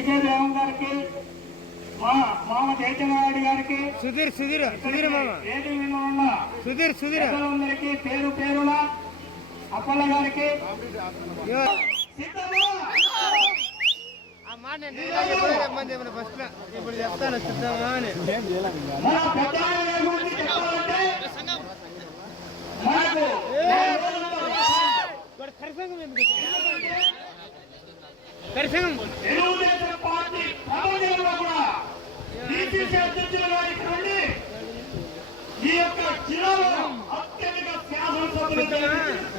చిటికేరి రామ్ గారికి, మా మామ జయచంద్రారెడ్డి గారికి, సుధీర్ సుధీర్ సుధీర్ మామ ఏది ఉన్న సుధీర్ సుధీర్ అందరికీ పేరు పేరున అప్పన్న గారికి ఫస్ట్ ఇప్పుడు చెప్తాను సిద్ధమా అని. తెలుగుదేశం పార్టీ ప్రపంచంలో కూడా బీసీసీ అధ్యక్షుల గారికి నుండి ఈ యొక్క జిల్లాలో అత్యధిక శాసనసభ్యులు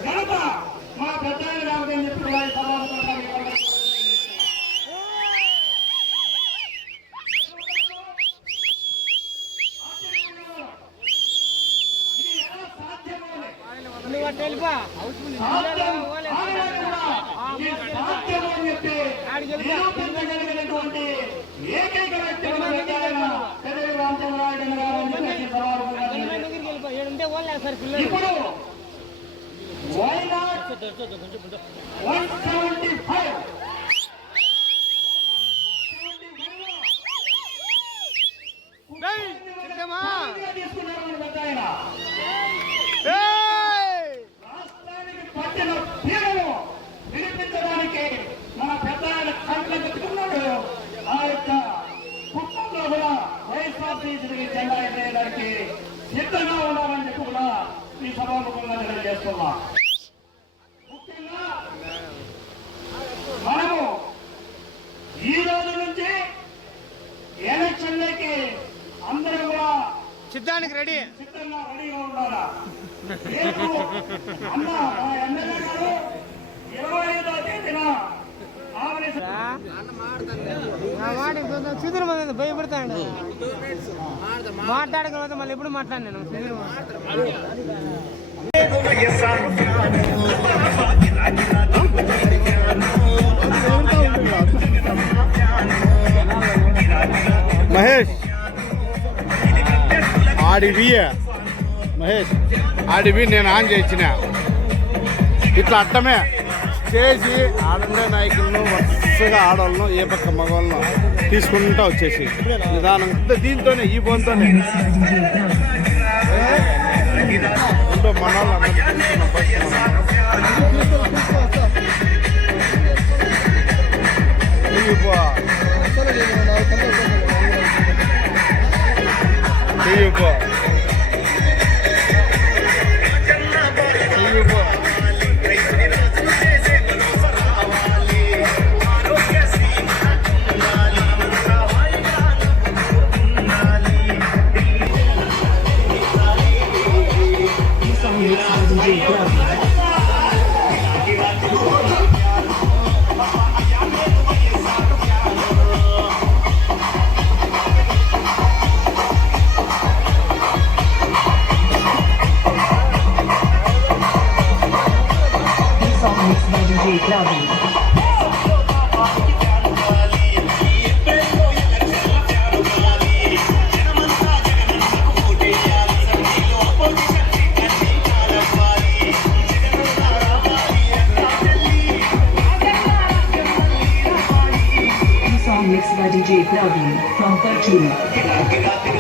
ఘనత మా పెద్ద రామని చెప్పి నిరూపించగలిగినటువంటి ఏకైక వ్యక్తి రామచంద్రారెడ్డి గారు. ఇప్పుడు why not 175 తీసుకున్నారు పెద్ద ఆయన. రాష్ట్రానికి పట్టిన పీడను వినిపించడానికి మన పెద్ద ఆయన కంటెత్తుకున్నాడు. ఆ యొక్క కుటుంబంలో కూడా వైఎస్ఆర్సీపీకి జెండా ఎగరేయడానికి సిద్ధంగా ఉండాలని చెప్పి కూడా ఈ సభాముఖంగా తెలియజేస్తున్నా. ముఖ్యంగా మనము ఈ రోజు నుంచి ఎలక్షన్లకి అందరూ కూడా సిద్ధానికి సిద్ధంగా రెడీగా ఉండాలా. రేపు అన్న ఎమ్మెల్యే గారు 25వ తేదీన సుధీర్ భయపడతాడు మాట్లాడకపోతే మళ్ళీ ఎప్పుడు మాట్లాడినాను. సుధీర్ మహేష్ ఆడివి మహేష్ ఆడివి నేను ఆన్ చేసిన ఇట్లా అట్టమే చేసి ఆడుండే నాయకులను వరుసగా ఆడవాళ్ళను ఏ పక్క మగవాళ్ళను తీసుకుంటా వచ్చేసి నిదానం దీంతోనే ఈ ఫోన్తోనే మన Mixed by DJ Praveen from Perchuli.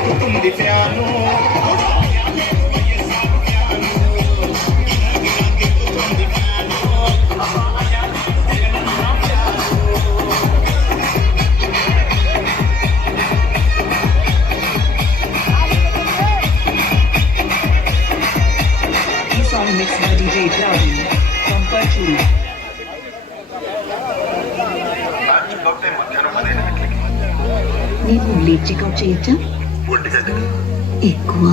This song mixed by DJ Praveen from Perchuli. నీకు లేట్ చెకౌట్ చేయొచ్చా? ఎక్కువ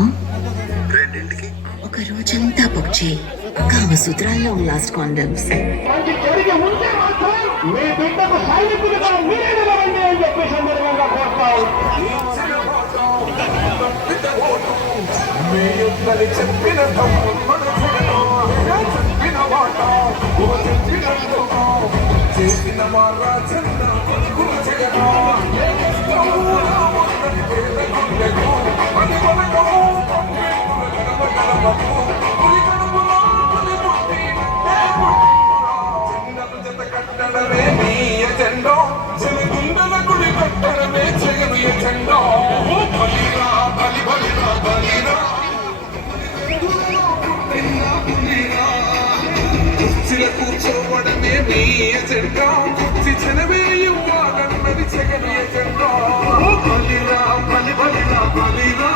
ఒక రోజంతా బుక్ చేయి. కామసూత్రాల్లో లాంగ్ లాస్ట్ కాండమ్స్. చెండో చెలుగుండల కూర్చోవడమే మీ ఎజెండా కుర్చీ జనమే ఇవ్వాలన్నది జగన్ ఎజెండా బలిరా బలి బలిరా బలిరా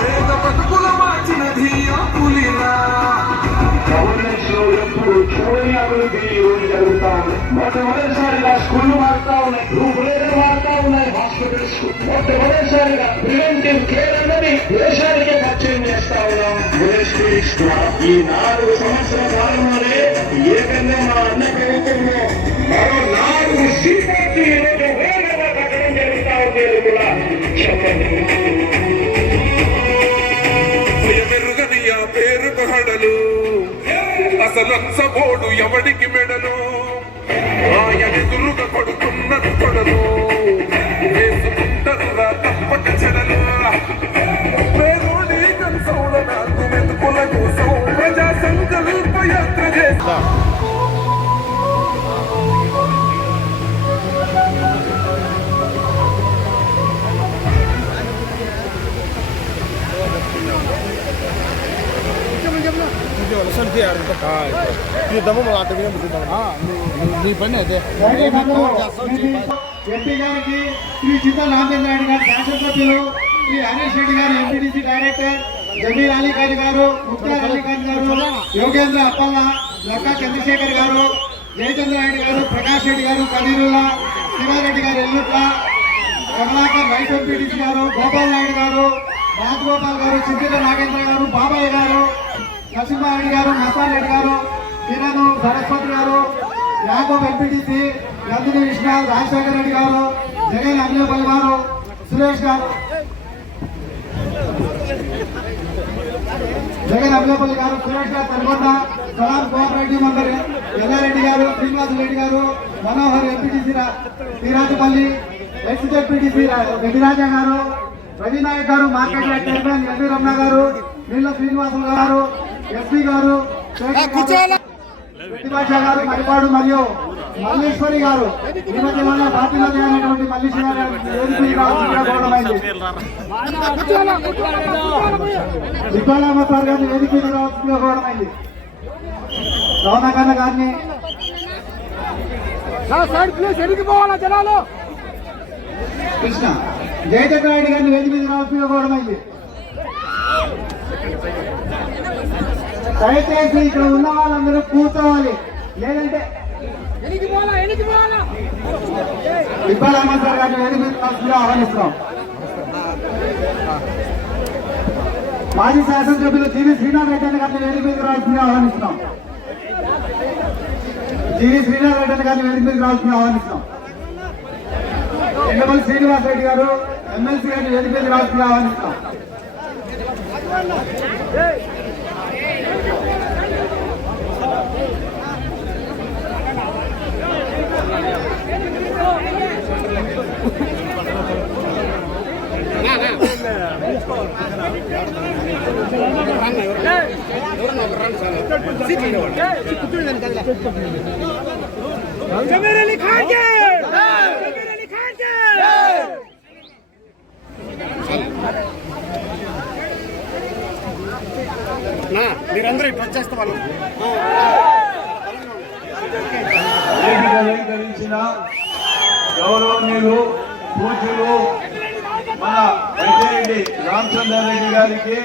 పేద బతుకుల మార్చినది ఆ పులిరా గవర్నెన్స్ లో ఎప్పుడు చూడని అభివృద్ధి ఈ రోజు జరుగుతా ఉంది. మొట్టమొదటిసారిగా స్కూళ్లు మారుతా ఉన్నాయి, రూపురేఖలు మారుతా ఉన్నాయి, హాస్పిటల్స్ మొట్టమొదటిసారిగా ప్రివెంటివ్ కేర్ అన్నది దేశానికే పరిచయం చేస్తా ఉన్నాం. ఈ 4 సంవత్సరాల కాలంలోనే ఏకంగా మా అన్న ప్రభుత్వంలో మరో 4 సీట్లు ఈరోజు వేగంగా కట్టడం జరుగుతా ఉంది కూడా చెప్పండి. భయమెరుగని ఆ పేరు హడలు అసలచ్చబోడు ఎవడికి మెడలు ఆయనెదురుగా కొడుతున్నది కొడలు వేసుకుంటారా తప్పక చెడలు పేదోడి కన్సౌల నాకు మెతుకుల కోసం ప్రజా సంకల్ప యాత్ర చేస్తా. నీ పని అదే ఎంపీ గారికి శ్రీ చింతా రామచంద్ర రెడ్డి గారు శాసనసభ్యులు, శ్రీ హరీష్ రెడ్డి గారు ఎంపీడీసీ డైరెక్టర్, జమీర్ అలీ ఖాన్ గారు, ముక్తార్ అలీ ఖాన్ గారు, యోగేంద్ర అప్పల్ల, లక్కా చంద్రశేఖర్ గారు, జయచంద్ర రెడ్డి గారు, ప్రకాష్ రెడ్డి గారు కడీరుల్లా, శివారెడ్డి గారు ఎల్లుట్ల, కమలాకర్ వైస్ ఎంపీడీసీ గారు, గోపాల్ నాయుడు గారు, రాజగోపాల్ గారు, చింతిత నాగేంద్ర గారు, బాబాయ్ గారు, నరసింహారెడ్డి గారు, మస్తాన్ రెడ్డి గారు, కిరణ్ సరస్వతి గారు, యాదవ్ ఎంపీటీసీ, నందిని విశ్వనాథ్, రాజశేఖర రెడ్డి గారు, జగన్ అభినయపల్లి గారు, సురేష్ గారు, జగన్ అభినయపల్లి గారు, సురేష్ గారు, తల్గొండ, సలాం cooperative member Ellareddy garu, Srinivasa Reddy garu, Manohar MPTC Teerajapalli, ex MPTC Reddyraja garu, Ravinayak garu, market yard chairman LV Ramana garu, Neella Srinivasulu గారు, ఎస్పీ గారు, ప్రతిభాష గారు, మరిపాడు మరియు మల్లేశ్వరి గారు, ఈ మధ్య పార్టీలో చేరినటువంటి మల్లేశ్వరి గారు విపాలమ్మసారి గారిని వేదిక రావడమైంది. రవణకన్న గారిని కృష్ణ జయచంద్ర రెడ్డి గారిని వేదిక మీద రావడమైంది. దయచేసి ఇక్కడ ఉన్న వాళ్ళందరూ కూర్చోవాలి, లేదంటే ఇబ్బంది అమ్మంటారు కానీ వేదిక ఆహ్వానిస్తున్నాం. మాజీ శాసనసభ్యులు జీవి శ్రీనాథ్ రెడ్డి గారిని వేదిక మీద రావాల్సిందిగా ఆహ్వానిస్తున్నాం. జీవి శ్రీనాథ్ రెడ్డి గారిని వేదిక మీద రావాల్సిందిగా ఆహ్వానిస్తున్నాం. ఎండపల్లి శ్రీనివాస్ రెడ్డి గారు ఎమ్మెల్సీ గారిని వేదిక మీద రావాల్సిందిగా ఆహ్వానిస్తున్నాం. మీరందరూ ఇప్పుడు వచ్చేస్తే వాళ్ళు అలంకరించిన గౌరవనీయులు పూజ్యులు మన పెద్దిరెడ్డి రామచంద్రారెడ్డి గారికి,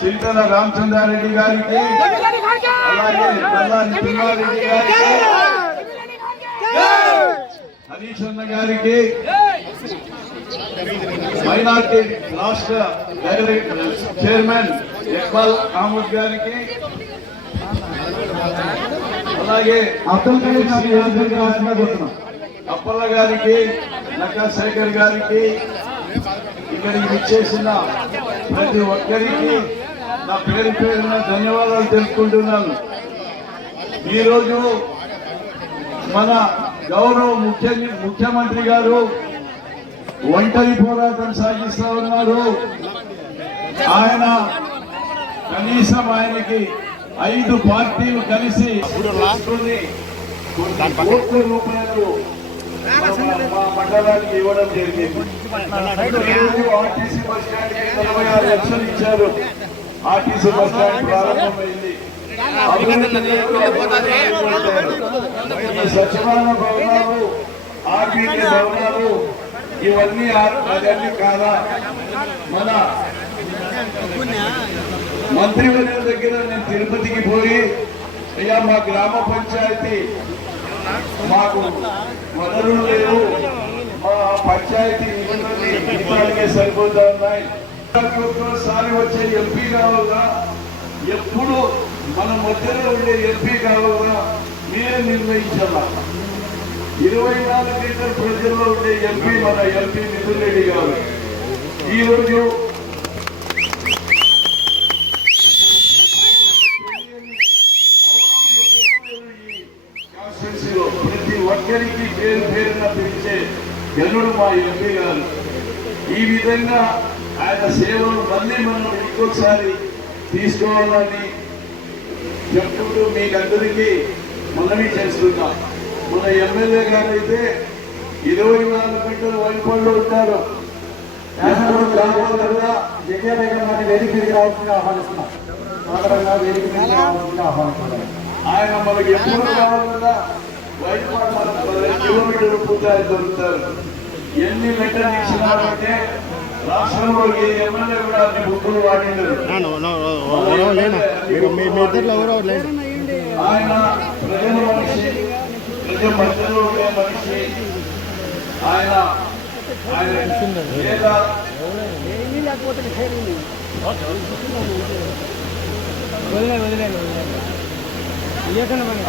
చింతల రామచంద్రారెడ్డి గారికి, అలాగే బల్లాని తిమ్మారెడ్డి గారికి, హరీష్ అన్న గారికి, మైనార్టీ రాష్ట్ర చైర్మన్ ఇక్బాల్ అహ్మద్ గారికి, అలాగే అబ్దుల్ కరీం అప్పల్ల గారికి, నక్కా శేఖర్ గారికి, ఇక్కడికి విచ్చేసిన ప్రతి ఒక్కరికి నా పేరు పేరున ధన్యవాదాలు తెలుపుకుంటున్నాను. ఈరోజు మన గౌరవ ముఖ్యమంత్రి గారు ఒంటరి పోరాటం సాగిస్తా ఉన్నారు. ఆయన కనీసం ఆయనకి 5 పార్టీలు కలిసి కోట్ల రూపాయలు మా మండలానికి ఇవ్వడం జరిగింది. ఈరోజు ఆర్టీసీ బస్ స్టాండ్ 46 లక్షలు ఇచ్చారు. ఆర్టీసీ బస్ స్టాండ్ ప్రారంభమైంది. ఈ సచివాలయ భవనాలు, ఆర్బీటీ భవనాలు ఇవన్నీ అదన్నీ కాదా? మన మంత్రివర్యుల దగ్గర నేను తిరుపతికి పోయి, అయ్యా మా గ్రామ పంచాయతీ మాకు వనరులు లేవు, మా పంచాయతీ నిధులకే సరిపోతా ఉన్నాయి. ఒక్కసారి వచ్చే ఎంపీ కావాలా, ఎప్పుడు మన మధ్యలో ఉండే ఎంపీ కావాలా మీరే నిర్ణయించాలా. 24 లీటర్ ప్రజల్లో ఉండే ఎంపీ మన ఎంపీ మిథున్ రెడ్డి గారు ఈరోజు ప్రతి ఒక్కరికి పేరు పేరున పిలిచే జనుడు మా ఎంపీ గారు. ఈ విధంగా ఆయన సేవలు మళ్ళీ మనం ఇంకొకసారి తీసుకోవాలని చెప్పుకుంటూ మీకందరికీ మనవి చేస్తున్నాం. మన ఎమ్మెల్యే గారు అయితే 24 గంటలు వైపంలో ఉంటారు. జగ్గా దగ్గర మనకి వేదిక మీదకి రావాల్సిందిగా ఆహ్వానిస్తున్నాం. వేదిక మీదకి రావాల్సిందిగా ఆహ్వానిస్తున్నాం. ఆయన మనకి ఎప్పుడు కావాలన్నా వైపాడు కిలోమీటర్ పూర్తి దొరుకుతారు. ఎన్ని లెటర్లు ఇచ్చినారంటే రాష్ట్రంలో ఏ ఎమ్మెల్యే కూడా అన్ని బుక్కులు వాడిండరు. ఆయన ప్రజల మనిషి, ప్రజల మధ్యలో ఉండే మనిషి. ఆయన లేదా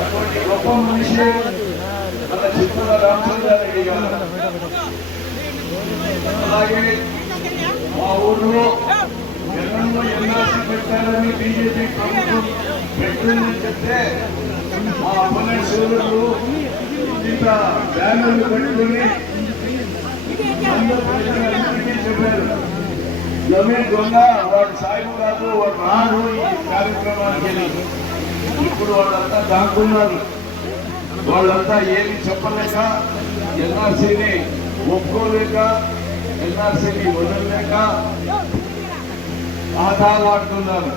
అటువంటి గొప్ప మనిషి మన చిత్తూరు రామచంద్రారెడ్డి గారు. అలాగే మా ఊర్లో జగన్లో ఎన్ఆర్సీ పెట్టాలని బీజేపీ ప్రభుత్వం పెట్టిందని చెప్తే మా అప్పనే సోదరులు ఇంత బ్యానర్లు పెట్టుకుని అందరూ ప్రజలందరికీ చెప్పారు, జమీన్ దొంగ, వాడు సాయిబు కాదు, వాడు రాడు ఈ కార్యక్రమానికి. ఇప్పుడు వాళ్ళంతా దాక్కున్నారు. వాళ్ళంతా ఏమి చెప్పలేక, ఎన్ఆర్సీని ఒప్పుకోలేక, ఎన్ఆర్సీని వదలలేక ఆధారపడుతున్నారు.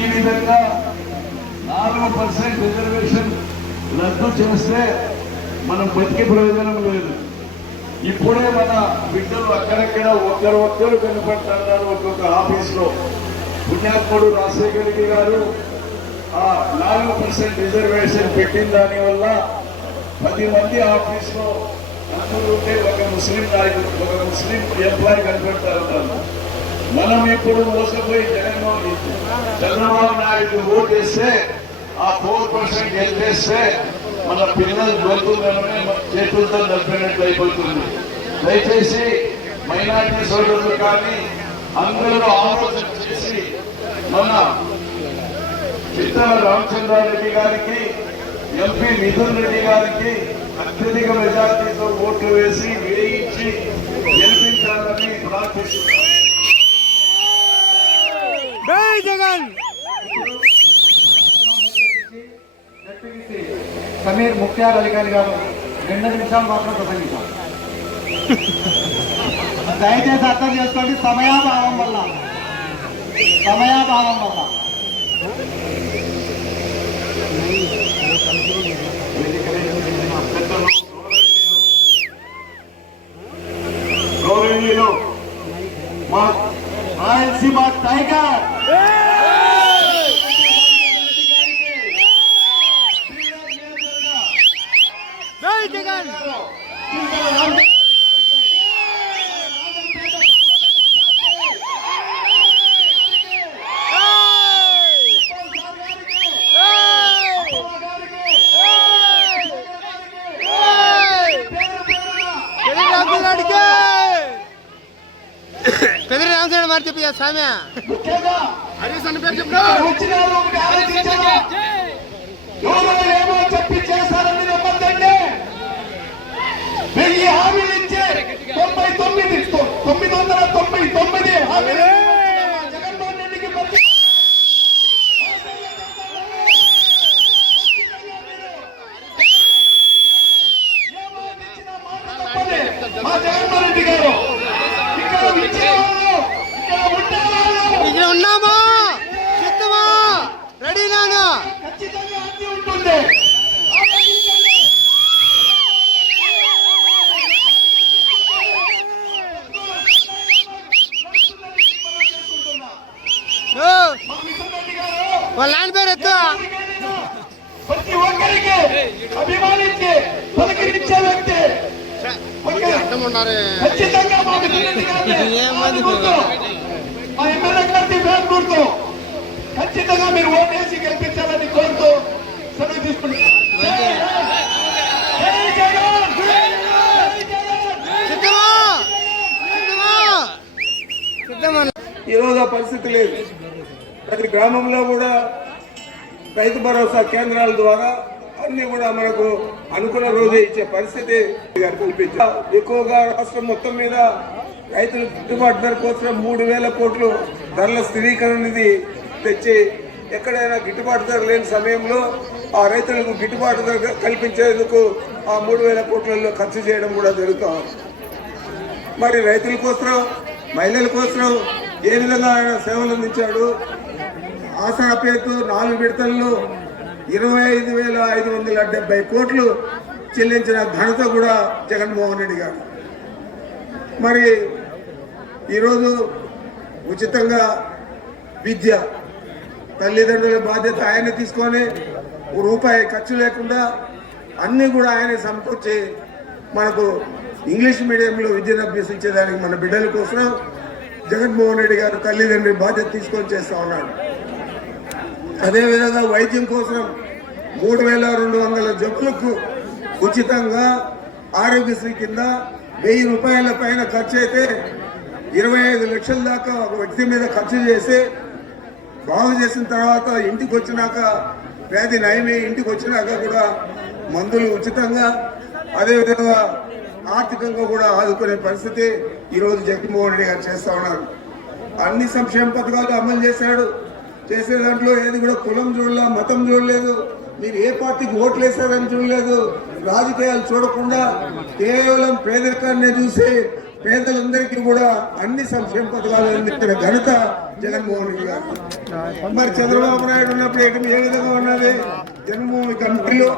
ఈ విధంగా 4% రిజర్వేషన్ రద్దు చేస్తే మనం బతికే ప్రయోజనం లేదు. ఇప్పుడే మన బిడ్డలు అక్కడక్కడ ఒక్కరు కనపడుతున్నారు. ఒక్కొక్క ఆఫీస్లో పుణ్యాత్ముడు రాజశేఖర రెడ్డి గారు ఆ 4% రిజర్వేషన్ పెట్టిన దానివల్ల 10 మంది ఆఫీస్లో అందరూ ఉంటే ఒక ముస్లిం నాయకుడు, ఒక ముస్లిం ఎంప్లాయీ కనపడతారు. మనం ఇప్పుడు మోసపోయి చంద్రబాబు నాయుడు ఓటేస్తే ఆ 4% గెలిపేస్తే మన పిల్లలు గొంతులనే చేతులతో నడిపినట్లు అయిపోతుంది. దయచేసి మైనార్టీ సోదరులు కానీ అందరూ ఆలోచన చేసి మన చిత్తల రామచంద్రారెడ్డి గారికి, ఎంపీ మిథున్ రెడ్డి గారికి అత్యధిక మెజార్టీతో ఓట్లు వేసి వేయించి గెలిపించాలని ప్రార్థిస్తున్నాం. జై జగన్. సమీర్ ముఖ్తార్ అలీ ఖాన్ గారు 2 నిమిషాలు మాత్రం ప్రసంగించారు. దయచేసి అర్థం చేసుకోండి, సమయాభావం వల్ల గౌరవనీయులు మా రాయలసీమ టైగర్ జై జగన్. పెద్ద రామచంద్ర మరి చెప్పి స్వామి హరీష్ అన్న పేరు చెప్పు. ఏమో చెప్పి చేస్తారని నమ్మద్దండి. 1000 హామీలు ఇచ్చే 999 హామీలు జగన్మోహన్ రెడ్డికి ఏమో తెచ్చిన వాళ్ళ నాన్న పేరు ఎత్తు. ప్రతి ఒక్కరికి అభిమానించి పలకరించే వ్యక్తి. అడ్డం ఉన్నారు. ఖచ్చితంగా మా మిత్రుడి గారిని ఆదుకుంటూ, మా ఎమ్మెల్యే గారిని వేడుకుంటూ ఖచ్చితంగా మీరు ఓటేసి గెలిపించాలని కోరుతూ సెలవు తీసుకుంటున్నాను. జై జగన్! సిద్ధమా సిద్ధమా. ఈరోజు ఆ పరిస్థితి లేదు. ప్రతి గ్రామంలో కూడా రైతు భరోసా కేంద్రాల ద్వారా అన్ని కూడా మనకు అనుకున్న రోజే ఇచ్చే పరిస్థితి కల్పించారు. ఎక్కువగా రాష్ట్రం మొత్తం మీద రైతులు గిట్టుబాటు ధర కోసం 3,000 కోట్లు ధరల స్థిరీకరణ నిధి తెచ్చి ఎక్కడైనా గిట్టుబాటు ధర లేని సమయంలో ఆ రైతులకు గిట్టుబాటు ధర కల్పించేందుకు ఆ 3,000 కోట్లలో ఖర్చు చేయడం కూడా జరుగుతాం. మరి రైతుల కోసం, మహిళల కోసం ఏ విధంగా ఆయన సేవలు అందించాడు. ఆసరా పేరుతో 4 విడతల్లో 25,570 కోట్లు చెల్లించిన ఘనత కూడా జగన్మోహన్ రెడ్డి గారు. మరి ఈరోజు ఉచితంగా విద్య, తల్లిదండ్రుల బాధ్యత ఆయన తీసుకొని రూపాయి ఖర్చు లేకుండా అన్నీ కూడా ఆయన సమకూర్చి మనకు ఇంగ్లీష్ మీడియంలో విద్యను అభ్యసించేదానికి మన బిడ్డల కోసం జగన్మోహన్ రెడ్డి గారు తల్లిదండ్రుల బాధ్యత తీసుకొని చేస్తూ ఉన్నాడు. అదేవిధంగా వైద్యం కోసం 3,200 జబ్బులకు ఉచితంగా ఆరోగ్యశ్రీ కింద 1,000 రూపాయల పైన ఖర్చు అయితే 25 లక్షల దాకా ఒక వ్యక్తి మీద ఖర్చు చేసి బాగు చేసిన తర్వాత ఇంటికి వచ్చినాక వ్యాధి నయమే ఇంటికి వచ్చినాక కూడా మందులు ఉచితంగా, అదేవిధంగా ఆర్థికంగా కూడా ఆదుకునే పరిస్థితి ఈరోజు జగన్మోహన్ రెడ్డి గారు చేస్తూ ఉన్నారు. అన్ని సంక్షేమ పథకాలు అమలు చేశాడు. చేసే దాంట్లో ఏది కూడా కులం చూడలే, మతం చూడలేదు, మీరు ఏ పార్టీకి ఓట్లు వేశారని చూడలేదు, రాజకీయాలు చూడకుండా కేవలం పేదరికాన్ని చూసి పేదలందరికీ కూడా అన్ని సంక్షేమ పథకాలు అందించిన ఘనత జగన్మోహన్ రెడ్డి గారు. మరి చంద్రబాబు నాయుడు ఉన్నప్పుడు ఏ విధంగా ఉన్నది జన్మభూమి కమిటీలు,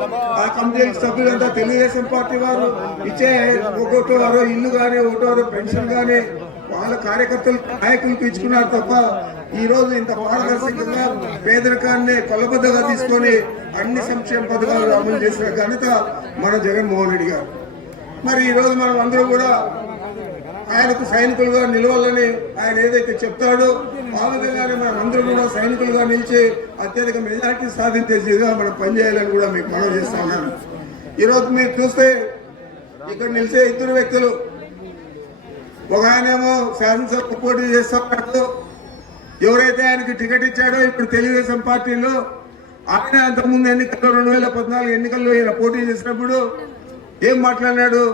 ఆ కమిటీ సభ్యులంతా తెలుగుదేశం పార్టీ వారు ఇచ్చే ఒకటో వారు ఇల్లు కానీ ఒకటో పెన్షన్ కానీ వాళ్ళ కార్యకర్తలు నాయకులకు ఇచ్చుకున్నారు తప్ప ఈ రోజు ఇంత పారదర్శకంగా పేదరికాన్ని కొలబద్దగా తీసుకొని అన్ని సంక్షేమ పథకాలు అమలు చేసిన ఘనత మన జగన్మోహన్ రెడ్డి గారు. మరి ఈ రోజు మనం అందరూ కూడా ఆయనకు సైనికులుగా నిలవాలని ఆయన ఏదైతే చెప్తాడో ఆ విధంగానే మనం అందరూ కూడా సైనికులుగా నిలిచి అత్యధిక మెజార్టీ సాధించే విధంగా మనం పనిచేయాలని కూడా మీకు మనవి చేస్తా ఉన్నాను. ఈరోజు మీరు చూస్తే ఇక్కడ నిలిచే 2 వ్యక్తులు, ఒక ఆయనేమో శాసనసభ పోటీ చేస్తాడు. ఎవరైతే ఆయనకి టికెట్ ఇచ్చాడో ఇప్పుడు తెలుగుదేశం పార్టీలో ఆయన అంతకుముందు ఎన్నికల్లో 2014 ఎన్నికల్లో ఈయన పోటీ చేసినప్పుడు ఏం మాట్లాడినాడు?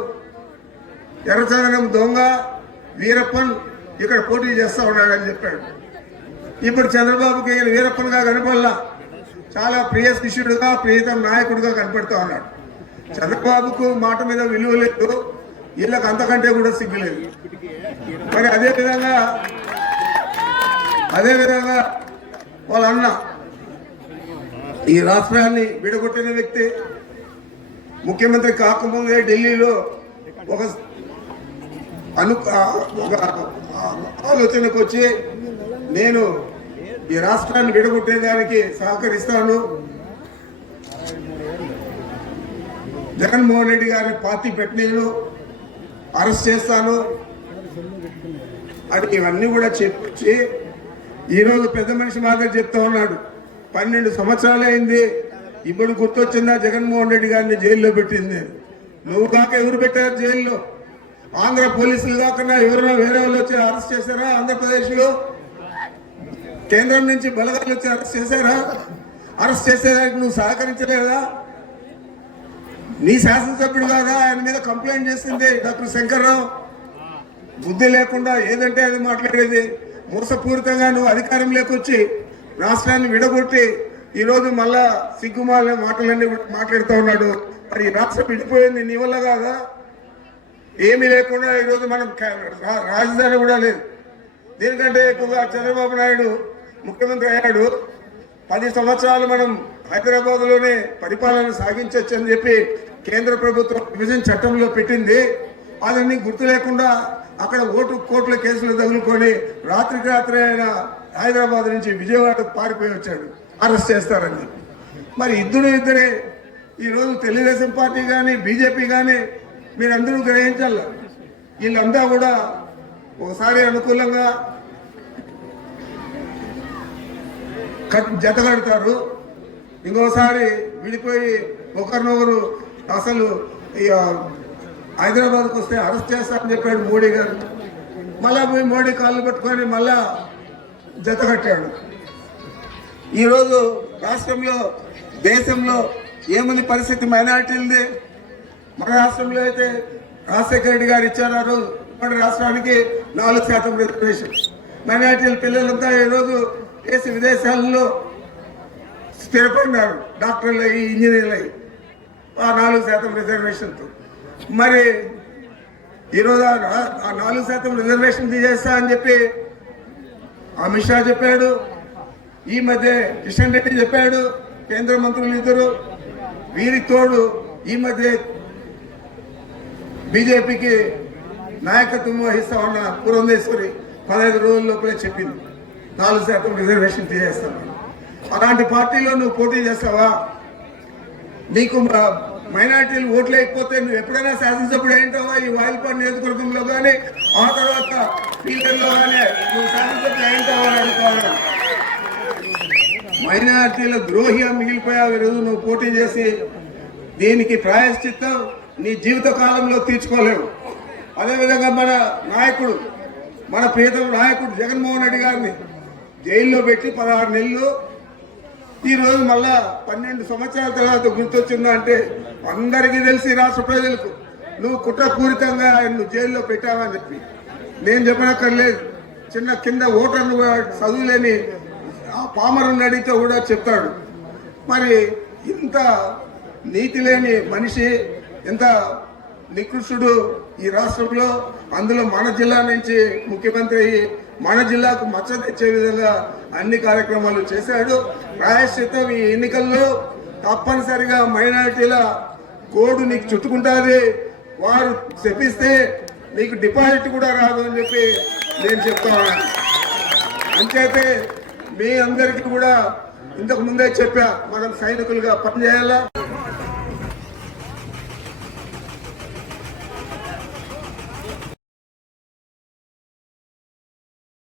ఎర్రచందనం దొంగ వీరప్పన్ ఇక్కడ పోటీ చేస్తా ఉన్నాడని చెప్పాడు. ఇప్పుడు చంద్రబాబుకి ఈయన వీరప్పన్గా కనపడలా, చాలా ప్రియ శిష్యుడుగా ప్రియతమ నాయకుడిగా కనపడుతూ ఉన్నాడు. చంద్రబాబుకు మాట మీద విలువ లేదు, వీళ్ళకి అంతకంటే కూడా సిగ్గులేదు. మరి అదేవిధంగా వాళ్ళ అన్న ఈ రాష్ట్రాన్ని విడగొట్టిన వ్యక్తి, ముఖ్యమంత్రి కాకముందే ఢిల్లీలో ఒక ఆలోచనకు వచ్చి నేను ఈ రాష్ట్రాన్ని విడగొట్టేదానికి సహకరిస్తాను, జగన్మోహన్ రెడ్డి గారిని పార్టీ పెట్టిన అరెస్ట్ చేస్తాను అని ఇవన్నీ కూడా చెప్పి ఈరోజు పెద్ద మనిషి మాదిరి చెప్తా ఉన్నాడు. 12 సంవత్సరాలు అయింది, ఇప్పుడు గుర్తొచ్చిందా జగన్మోహన్ రెడ్డి గారిని జైల్లో పెట్టింది. నువ్వు కాక ఎవరు పెట్టారు జైల్లో? ఆంధ్ర పోలీసులు కాకుండా ఎవరైనా వేరే వాళ్ళు వచ్చి అరెస్ట్ చేశారా? ఆంధ్రప్రదేశ్లో కేంద్రం నుంచి బలగాలు వచ్చి అరెస్ట్ చేశారా? అరెస్ట్ చేసేదానికి నువ్వు సహకరించలేదా? నీ శాసనసభ్యుడు కాదా ఆయన మీద కంప్లైంట్ చేసింది డాక్టర్ శంకర్రావు? బుద్ధి లేకుండా ఏదంటే అది మాట్లాడేది. మోసపూరితంగా నువ్వు అధికారం లేకొచ్చి రాష్ట్రాన్ని విడగొట్టి ఈరోజు మళ్ళా సిగ్గుమాల మాటలన్నీ మాట్లాడుతూ ఉన్నాడు. మరి రాష్ట్రం విడిపోయింది నీ వల్ల కాదా? ఏమీ లేకుండా ఈరోజు మనం రాజధాని కూడా లేదు. దీనికంటే ఎక్కువగా చంద్రబాబు నాయుడు ముఖ్యమంత్రి అయ్యాడు. 10 సంవత్సరాలు మనం హైదరాబాద్లోనే పరిపాలన సాగించవచ్చు అని చెప్పి కేంద్ర ప్రభుత్వం విభజన చట్టంలో పెట్టింది. అదన్నీ గుర్తు లేకుండా అక్కడ కోట్ల కేసులు తగులుకొని రాత్రికి రాత్రి ఆయన హైదరాబాద్ నుంచి విజయవాడకు పారిపోయి వచ్చాడు. అరెస్ట్ చేస్తారని. మరి ఇద్దరే ఈరోజు తెలుగుదేశం పార్టీ కానీ బీజేపీ కానీ మీరందరూ గ్రహించాల, వీళ్ళంతా కూడా ఒకసారి అనుకూలంగా జత కడతారు, ఇంకోసారి విడిపోయి ఒకరినొకరు అసలు హైదరాబాద్కు వస్తే అరెస్ట్ చేస్తారని చెప్పాడు మోడీ గారు. మళ్ళా పోయి మోడీ కాళ్ళు పట్టుకొని మళ్ళా జత కట్టాడు. ఈరోజు రాష్ట్రంలో దేశంలో ఏముంది పరిస్థితి మైనారిటీలది? మన రాష్ట్రంలో అయితే రాజశేఖర రెడ్డి గారు ఇచ్చారు మన రాష్ట్రానికి 4% రిజర్వేషన్. మైనారిటీల పిల్లలంతా ఈరోజు దేశ విదేశాలలో స్థిరపడినారు, డాక్టర్లు అయ్యి ఇంజనీర్లు అయ్యి ఆ 4% రిజర్వేషన్తో. మరి ఈరోజు ఆ 4% రిజర్వేషన్ తీసేస్తా అని చెప్పి అమిత్ షా చెప్పాడు, ఈ మధ్య కిషన్ రెడ్డి చెప్పాడు, కేంద్ర మంత్రులు ఇద్దరు. వీరికి తోడు ఈ మధ్య బీజేపీకి నాయకత్వం వహిస్తా ఉన్న పురంధేశ్వరి 15 రోజుల లోపలే చెప్పింది 4% రిజర్వేషన్ తీసేస్తాను. అలాంటి పార్టీలో నువ్వు పోటీ చేస్తావా? నీకు మైనార్టీలు ఓట్లు లేకపోతే నువ్వు ఎప్పుడైనా శాసనసభ్యుడు ఏంటావా? ఈ వాయిల్పాడు నియోజకవర్గంలో కానీ ఆ తర్వాత ఫీల్డర్లో కానీ నువ్వు శాసనసభ్యుడు ఏంటావా అని అనుకోవాలి. మైనార్టీల ద్రోహిగా మిగిలిపోయావు ఈరోజు నువ్వు పోటీ చేసి. దీనికి ప్రాయశ్చిత్తం నీ జీవిత కాలంలో తీర్చుకోలేవు. అదేవిధంగా మన నాయకుడు, మన ప్రియతమ నాయకుడు జగన్మోహన్ రెడ్డి గారిని జైల్లో పెట్టి 16 నెలలు, ఈరోజు మళ్ళా 12 సంవత్సరాల తర్వాత గుర్తొచ్చిందా అంటే అందరికీ తెలిసి రాష్ట్ర ప్రజలకు నువ్వు కుట్రపూరితంగా నువ్వు జైల్లో పెట్టావని చెప్పి నేను చెప్పనక్కర్లేదు. చిన్న కింద ఓటర్లు చదువులేని ఆ పామరుని అడిగితే కూడా చెప్తాడు. మరి ఇంత నీతి లేని మనిషి, ఎంత నికృష్టుడు ఈ రాష్ట్రంలో, అందులో మన జిల్లా నుంచి ముఖ్యమంత్రి అయ్యి మన జిల్లాకు మచ్చ తెచ్చే విధంగా అన్ని కార్యక్రమాలు చేశాడు. ప్రాయశ్చిత్తం ఈ ఎన్నికల్లో తప్పనిసరిగా మైనారిటీల కోడ్ నీకు చుట్టుకుంటుంది, వారు చెప్పిస్తే నీకు డిపాజిట్ కూడా రాదు అని చెప్పి నేను చెప్తాను. అంచేతే మీ అందరికీ కూడా ఇంతకు ముందే చెప్పా, మనం సైనికులుగా పనిచేయాలా.